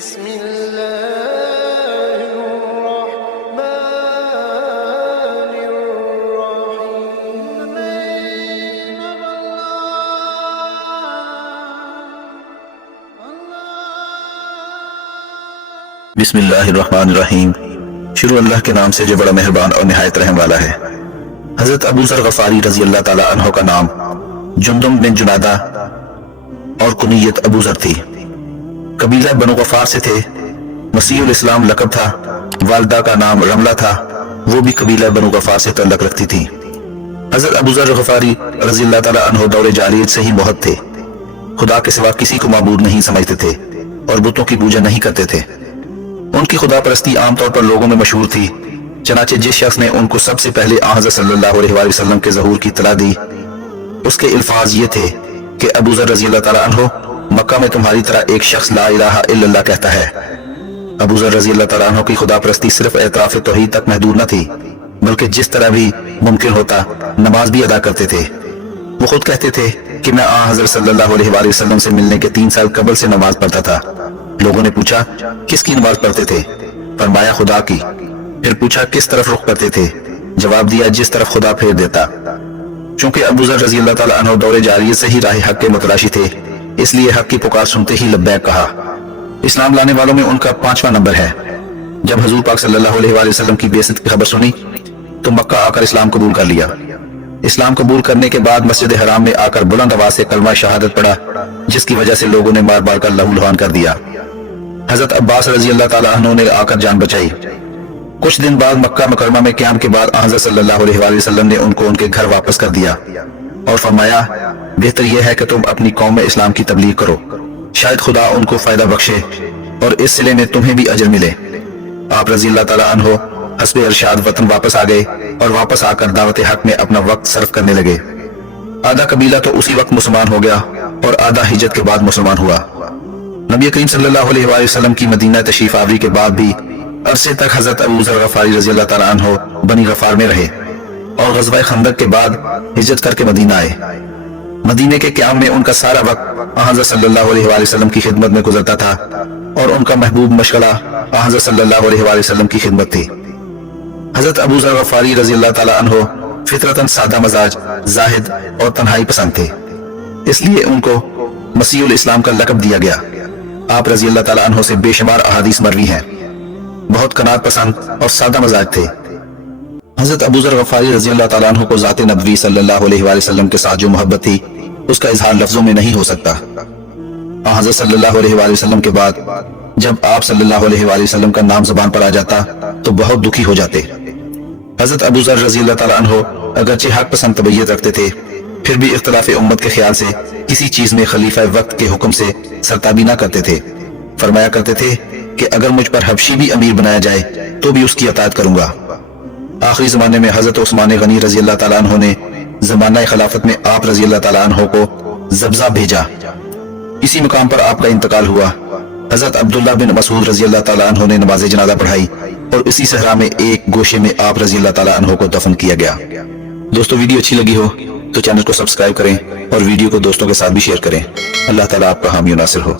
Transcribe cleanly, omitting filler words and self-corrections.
بسم الله الرحمن الرحيم. بسم اللہ الرحمن الرحیم. شروع اللہ کے نام سے جو بڑا مہربان اور نہایت رحم والا ہے. حضرت ابو ذر غفاری رضی اللہ تعالی عنہ کا نام جندم بن جنادہ اور کنیت ابو ذر تھی. قبیلہ بنو غفار سے تھے. مسیح الاسلام لقب تھا. والدہ کا نام رملہ تھا، وہ بھی قبیلہ بنو غفار سے تعلق رکھتی تھی. حضرت ابو ذر غفاری رضی اللہ تعالی عنہ دور جاہلیت سے ہی بہت تھے. خدا کے سوا کسی کو معبود نہیں سمجھتے تھے اور بتوں کی پوجا نہیں کرتے تھے. ان کی خدا پرستی عام طور پر لوگوں میں مشہور تھی. چنانچہ جس شخص نے ان کو سب سے پہلے حضرت صلی اللہ علیہ وآلہ وسلم کے ظہور کی اطلاع دی، اس کے الفاظ یہ تھے کہ ابو ذر رضی اللہ تعالیٰ عنہ، مکہ میں تمہاری طرح ایک شخص لا الہ الا اللہ کہتا ہے. ابو ذر رضی اللہ تعالیٰ عنہ کی خدا پرستی صرف اعتراف توحید تک محدود نہ تھی، بلکہ جس طرح بھی ممکن ہوتا نماز بھی ادا کرتے تھے. وہ خود کہتے تھے کہ میں حضرت صلی اللہ علیہ وآلہ وسلم سے ملنے کے 3 سال قبل سے نماز پڑھتا تھا. لوگوں نے پوچھا کس کی نماز پڑھتے تھے؟ فرمایا خدا کی. پھر پوچھا کس طرف رخ کرتے تھے؟ جواب دیا جس طرف خدا پھیر دیتا. چونکہ ابو ذر رضی اللہ تعالیٰ عنہ دور جاہلیت سے ہی راہ حق کے متلاشی تھے، اس لیے حق کی پکار سنتے ہی لبیک کہا. اسلام لانے والوں میں ان کا 5واں نمبر ہے. جب حضور پاک صلی اللہ علیہ وآلہ وسلم کی بعثت کی خبر سنی تو مکہ آ کر اسلام قبول کر لیا. اسلام قبول کرنے کے بعد مسجد حرام میں آ کر بلند آواز سے کلمہ شہادت پڑھا، جس کی وجہ سے لوگوں نے مار مار کر لہو لہان کر دیا. حضرت عباس رضی اللہ تعالیٰ عنہ نے آ کر جان بچائی. کچھ دن بعد مکہ مکرمہ میں قیام کے بعد حضرت صلی اللہ علیہ وآلہ وسلم نے ان کو ان کے گھر واپس کر دیا اور فرمایا بہتر یہ ہے کہ تم اپنی قوم میں اسلام کی تبلیغ کرو، شاید خدا ان کو فائدہ بخشے اور اس صلے میں تمہیں بھی اجر ملے. آپ رضی اللہ تعالیٰ عنہ حسب ارشاد وطن واپس آ گئے اور واپس آ کر دعوت حق میں اپنا وقت صرف کرنے لگے. آدھا قبیلہ تو اسی وقت مسلمان ہو گیا اور آدھا ہجرت کے بعد مسلمان ہوا. نبی کریم صلی اللہ علیہ وآلہ وسلم کی مدینہ تشریف آوری کے بعد بھی عرصے تک حضرت ابو ذر غفاری رضی اللہ تعالیٰ عنہ بنی غفار میں رہے اور غزوہ خندق کے بعد ہجرت کر کے مدینہ آئے. مدینے کے قیام میں ان کا سارا وقت حضرت صلی اللہ علیہ وآلہ وسلم کی خدمت میں گزرتا تھا اور ان کا محبوب مشغلہ حضرت صلی اللہ علیہ وآلہ وسلم کی خدمت تھی. حضرت ابو ذر غفاری رضی اللہ تعالیٰ عنہ فطرتاً سادہ مزاج، زاہد اور تنہائی پسند تھے، اس لیے ان کو مسیح الاسلام کا لقب دیا گیا. آپ رضی اللہ تعالیٰ عنہ سے بے شمار احادیث مروی ہیں. بہت قناعت پسند اور سادہ مزاج تھے. حضرت ابو ذر غفاری رضی اللہ تعالیٰ عنہ کو ذات نبوی صلی اللہ علیہ وآلہ وسلم کے ساتھ جو محبت تھی اس کا اظہار لفظوں میں نہیں ہو سکتا. حضرت صلی اللہ علیہ وآلہ وسلم کے بعد جب آپ صلی اللہ علیہ وآلہ وسلم کا نام زبان پر آ جاتا تو بہت دکھی ہو جاتے. حضرت ابو ذر رضی اللہ تعالیٰ عنہ اگرچہ حق پسند طبیعت رکھتے تھے، پھر بھی اختلاف امت کے خیال سے کسی چیز میں خلیفہ وقت کے حکم سے سرتابی نہ کرتے تھے. فرمایا کرتے تھے کہ اگر مجھ پر حبشی بھی امیر بنایا جائے تو بھی اس کی اطاعت کروں گا. آخری زمانے میں حضرت عثمان غنی رضی اللہ تعالیٰ عنہ نے زمانہ خلافت میں آپ رضی اللہ تعالیٰ عنہ کو زبزہ بھیجا. اسی مقام پر آپ کا انتقال ہوا. حضرت عبداللہ بن مسعود رضی اللہ تعالیٰ عنہ نے نماز جنازہ پڑھائی اور اسی صحرا میں ایک گوشے میں آپ رضی اللہ تعالیٰ عنہ کو دفن کیا گیا. دوستو ویڈیو اچھی لگی ہو تو چینل کو سبسکرائب کریں اور ویڈیو کو دوستوں کے ساتھ بھی شیئر کریں. اللہ تعالیٰ آپ کا حامی و ناصر ہو.